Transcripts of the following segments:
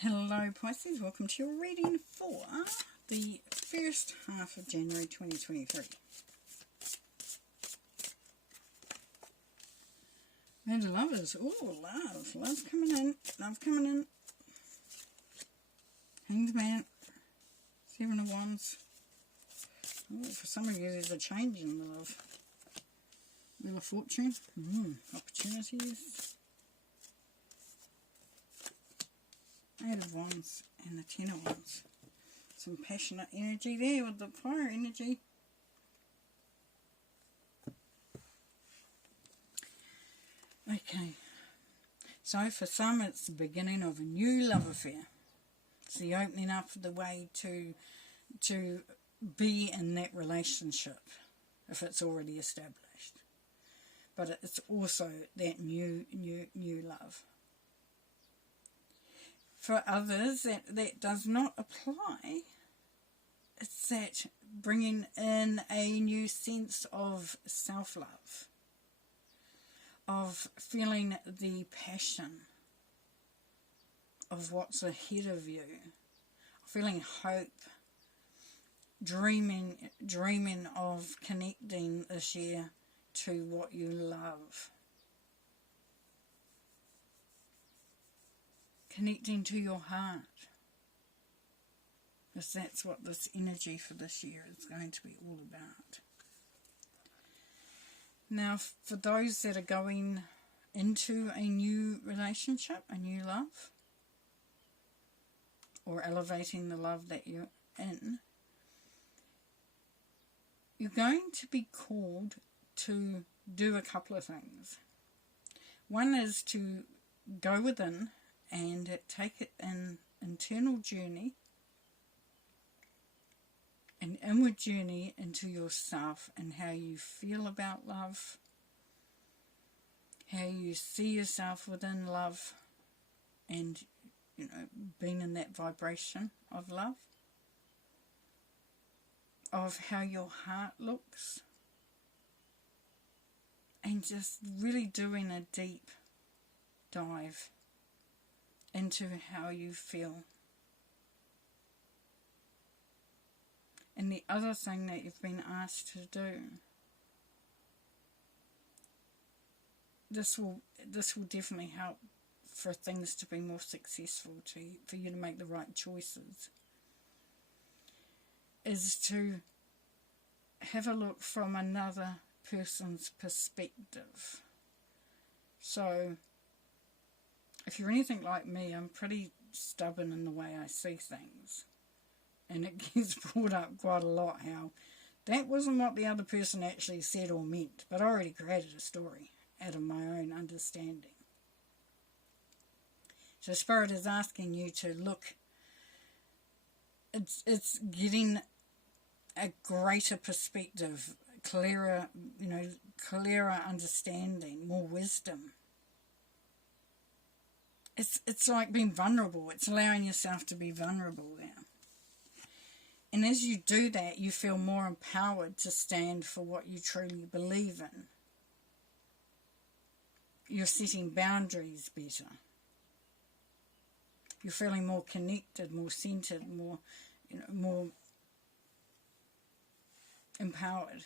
Hello Pisces, welcome to your reading for the first half of January 2023. And lovers, oh love coming in, Hanged Man, 7 of Wands. Oh, for some of you there's a change in love. Wheel of Fortune, opportunities. 8 of Wands and the 10 of Wands. Some passionate energy there with the fire energy. Okay, so for some it's the beginning of a new love affair. It's the opening up of the way to be in that relationship if it's already established. But it's also that new love. For others, that does not apply. It's that bringing in a new sense of self-love, of feeling the passion of what's ahead of you, feeling hope, dreaming of connecting this year to what you love. Connecting to your heart, because that's what this energy for this year is going to be all about. Now, for those that are going into a new relationship, a new love, or elevating the love that you're in, you're going to be called to do a couple of things. One is to go within and take it an internal journey, an inward journey into yourself and how you feel about love, how you see yourself within love, and being in that vibration of love, of how your heart looks, and just really doing a deep dive into how you feel. And the other thing that you've been asked to do, this will definitely help for things to be more successful, for you to make the right choices, is to have a look from another person's perspective. So if you're anything like me, I'm pretty stubborn in the way I see things. And it gets brought up quite a lot how that wasn't what the other person actually said or meant, but I already created a story out of my own understanding. So Spirit is asking you to look, it's getting a greater perspective, clearer understanding, more wisdom. It's like being vulnerable. It's allowing yourself to be vulnerable now. And as you do that, you feel more empowered to stand for what you truly believe in. You're setting boundaries better. You're feeling more connected, more centered, more empowered.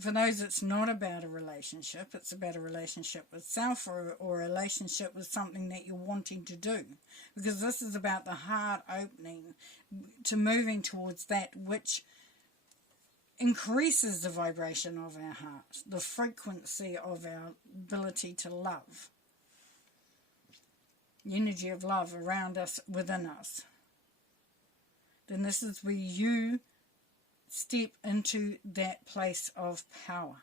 For those, it's not about a relationship, it's about a relationship with self, or a relationship with something that you're wanting to do. Because this is about the heart opening to moving towards that which increases the vibration of our heart, the frequency of our ability to love. The energy of love around us, within us. Then this is where you step into that place of power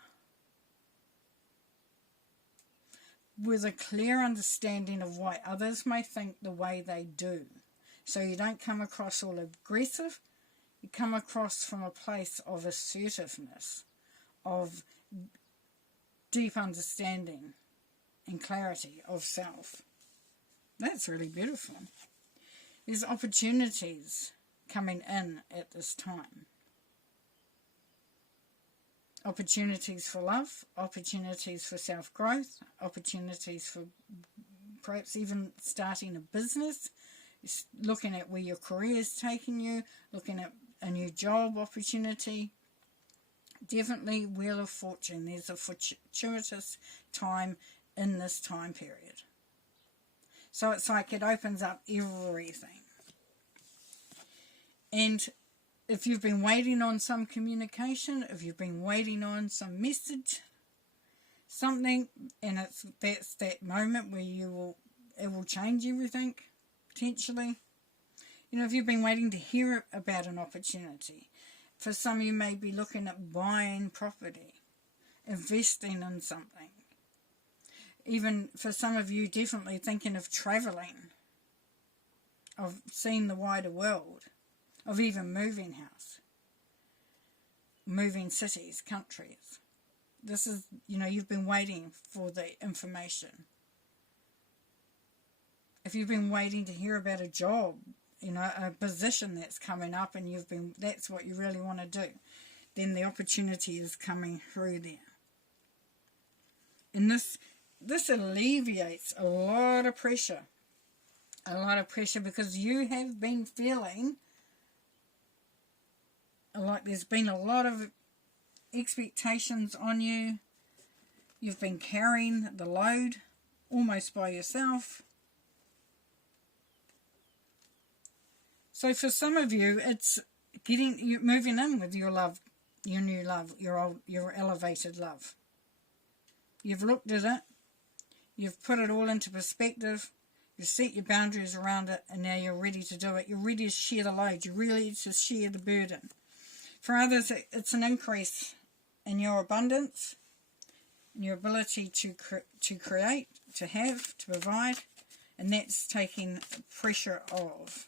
with a clear understanding of why others may think the way they do. So you don't come across all aggressive, you come across from a place of assertiveness, of deep understanding and clarity of self. That's really beautiful. There's opportunities coming in at this time. Opportunities for love, opportunities for self-growth, opportunities for perhaps even starting a business, It's looking at where your career is taking you, looking at a new job opportunity. Definitely Wheel of Fortune. There's a fortuitous time in this time period. So it's like it opens up everything. And if you've been waiting on some communication, if you've been waiting on some message, something, and that's that moment where it will change everything, potentially. You know, if you've been waiting to hear about an opportunity, for some you may be looking at buying property, investing in something. Even for some of you, definitely thinking of travelling, of seeing the wider world, of even moving house, moving cities, countries. This is, you know, you've been waiting for the information. If you've been waiting to hear about a job, you know, a position that's coming up and that's what you really want to do, then the opportunity is coming through there. And this alleviates a lot of pressure. A lot of pressure because you have been feeling like there's been a lot of expectations on you. You've been carrying the load almost by yourself. So for some of you, it's moving in with your love, your new love, your elevated love. You've looked at it, you've put it all into perspective, you've set your boundaries around it, and now you're ready to do it. You're ready to share the load. You're ready to share the burden. For others, it's an increase in your abundance, in your ability to create, to have, to provide, and that's taking pressure off.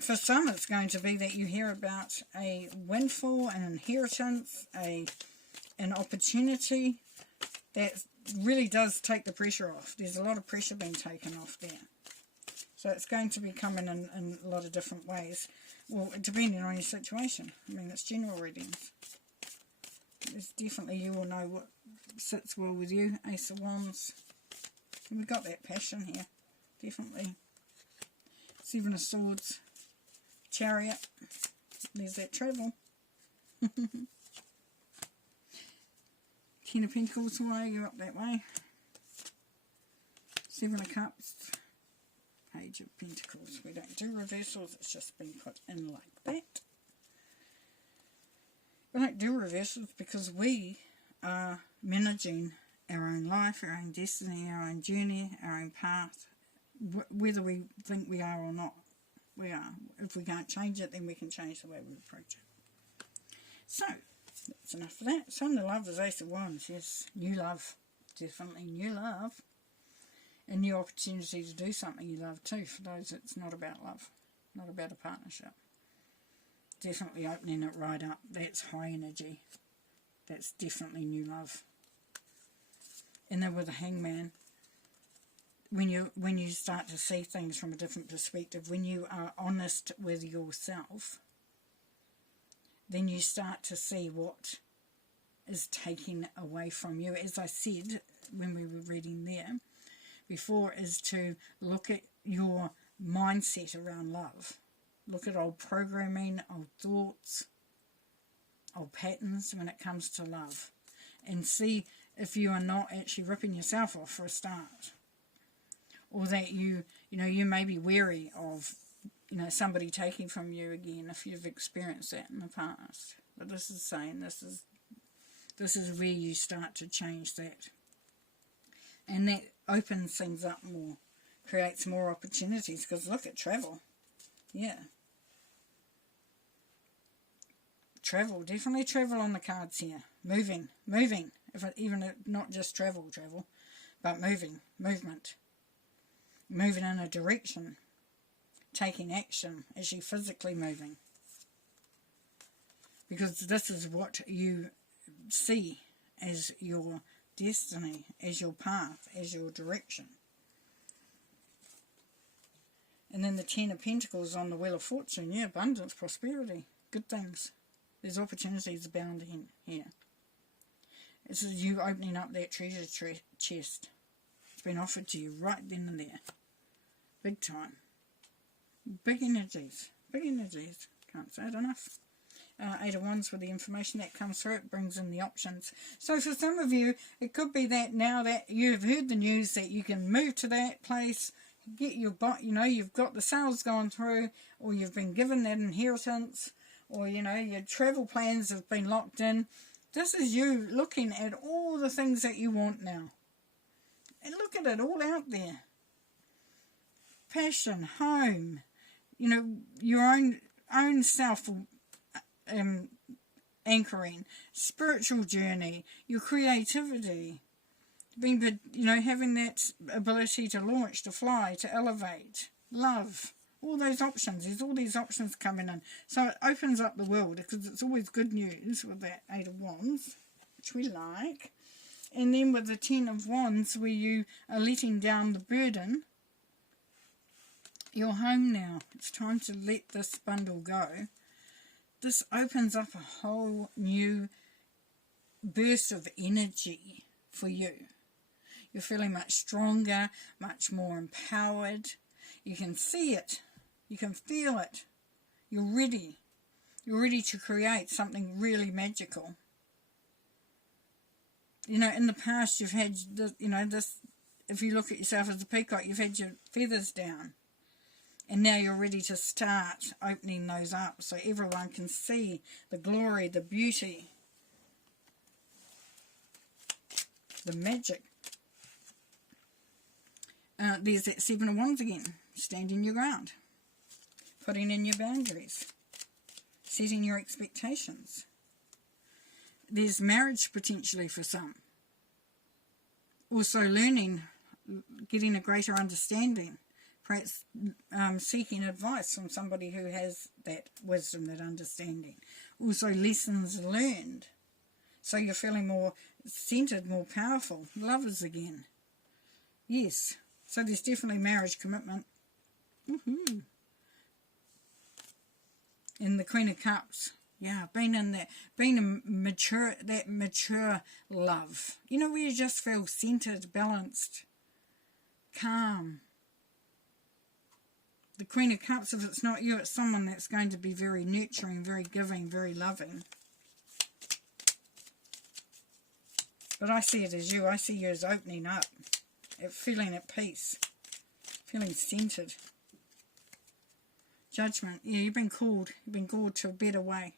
For some, it's going to be that you hear about a windfall, an inheritance, an opportunity that really does take the pressure off. There's a lot of pressure being taken off there. So it's going to be coming in a lot of different ways. Well, depending on your situation. I mean, it's general readings. It's definitely, you will know what sits well with you. Ace of Wands. And we've got that passion here. Definitely. Seven of Swords. Chariot. There's that travel. Ten of Pentacles away. You're up that way. Seven of Cups. Page of Pentacles. We don't do reversals. It's just been put in like that. We don't do reversals because we are managing our own life, our own destiny, our own journey, our own path. Whether we think we are or not, we are. If we can't change it, then we can change the way we approach it. So, that's enough for that. Sun of Love is Ace of Wands. Yes, new love. Definitely new love. A new opportunity to do something you love too. For those, it's not about love. Not about a partnership. Definitely opening it right up. That's high energy. That's definitely new love. And then with a Hangman, when you start to see things from a different perspective, when you are honest with yourself, then you start to see what is taken away from you. As I said when we were reading there before, is to look at your mindset around love. Look at old programming, old thoughts, old patterns when it comes to love. And see if you are not actually ripping yourself off for a start. Or that you may be wary of, somebody taking from you again if you've experienced that in the past. But this is saying this is where you start to change that. And that opens things up more, creates more opportunities, because look at travel. Yeah. Travel, definitely travel on the cards here. Moving. Not just travel, but movement. Moving in a direction. Taking action as you physically moving. Because this is what you see as your destiny, as your path, as your direction. And then the Ten of Pentacles on the Wheel of Fortune. Yeah, abundance, prosperity, good things. There's opportunities abounding here. This is you opening up that treasure chest. It's been offered to you right then and there. Big time. Big energies. Big energies. Can't say it enough. Eight of Wands with the information that comes through, it brings in the options. So for some of you, it could be that now that you've heard the news that you can move to that place, get your, you've got the sales going through, or you've been given that inheritance, or, your travel plans have been locked in. This is you looking at all the things that you want now. And look at it all out there. Passion, home, your own self anchoring, spiritual journey, your creativity, having that ability to launch, to fly, to elevate, love, all those options. There's all these options coming in. So it opens up the world, because it's always good news with that Eight of Wands, which we like. And then with the Ten of Wands, where you are letting down the burden, you're home now. It's time to let this bundle go. This opens up a whole new burst of energy for you. You're feeling much stronger, much more empowered. You can see it. You can feel it. You're ready. You're ready to create something really magical. In the past you've had, this, if you look at yourself as a peacock, you've had your feathers down. And now you're ready to start opening those up so everyone can see the glory, the beauty, the magic. There's that Seven of Wands again. Standing your ground. Putting in your boundaries. Setting your expectations. There's marriage potentially for some. Also learning, getting a greater understanding. Perhaps seeking advice from somebody who has that wisdom, that understanding. Also lessons learned. So you're feeling more centered, more powerful. Lovers again. Yes. So there's definitely marriage commitment. And the Queen of Cups. Yeah, being a mature love. Where you just feel centered, balanced, calm. The Queen of Cups, if it's not you, it's someone that's going to be very nurturing, very giving, very loving. But I see it as you. I see you as opening up, feeling at peace, feeling centered. Judgment. Yeah, you've been called. You've been called to a better way.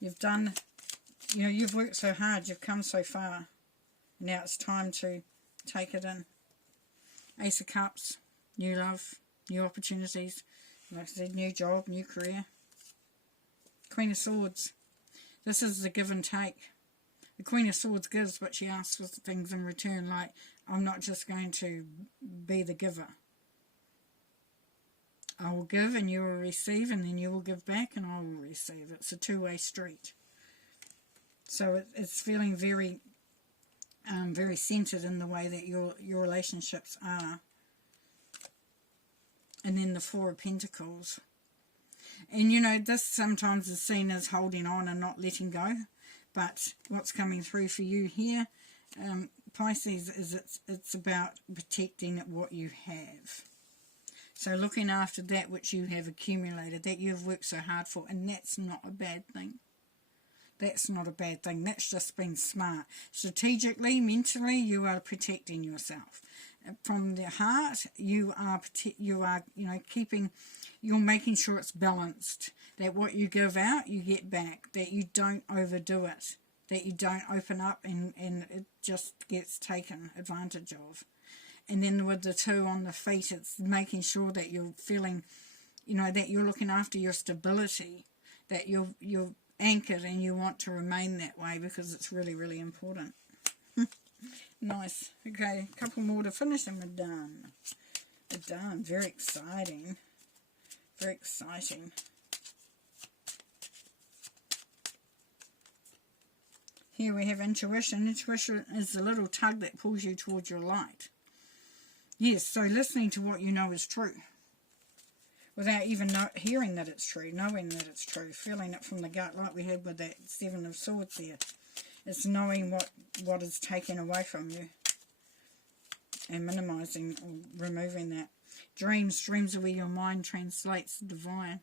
You've done, you've worked so hard. You've come so far. Now it's time to take it in. Ace of Cups, new love, new opportunities, like I said, new job, new career. Queen of Swords, this is the give and take. The Queen of Swords gives, but she asks for things in return, like, I'm not just going to be the giver. I will give and you will receive, and then you will give back and I will receive. It's a two-way street. So it's feeling very very centered in the way that your relationships are. And then the Four of Pentacles. And this sometimes is seen as holding on and not letting go. But what's coming through for you here, Pisces, is it's about protecting what you have. So looking after that which you have accumulated, that you've worked so hard for, and that's not a bad thing. That's not a bad thing. That's just being smart. Strategically, mentally, you are protecting yourself. From the heart, you're making sure it's balanced. That what you give out, you get back. That you don't overdo it. That you don't open up and it just gets taken advantage of. And then with the two on the feet, it's making sure that you're feeling, that you're looking after your stability. That you're anchored and you want to remain that way, because it's really, really important. Nice. Okay, a couple more to finish and we're done. We're done. Very exciting. Very exciting. Here we have intuition. Intuition is the little tug that pulls you towards your light. Yes, so listening to what you know is true. Without even hearing that it's true, knowing that it's true, feeling it from the gut, like we had with that Seven of Swords there. It's knowing what is taken away from you. and minimizing or removing that. Dreams are where your mind translates the divine.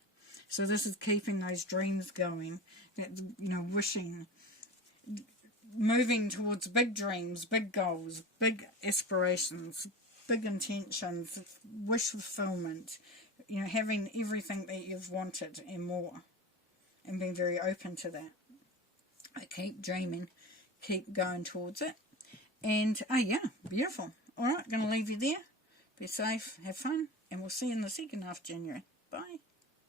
So this is keeping those dreams going, that, you know, wishing, moving towards big dreams, big goals, big aspirations, big intentions, wish fulfillment, you know, having everything that you've wanted and more, and being very open to that. I keep dreaming, keep going towards it, and yeah, beautiful. Alright, going to leave you there. Be safe, have fun, and we'll see you in the second half of January.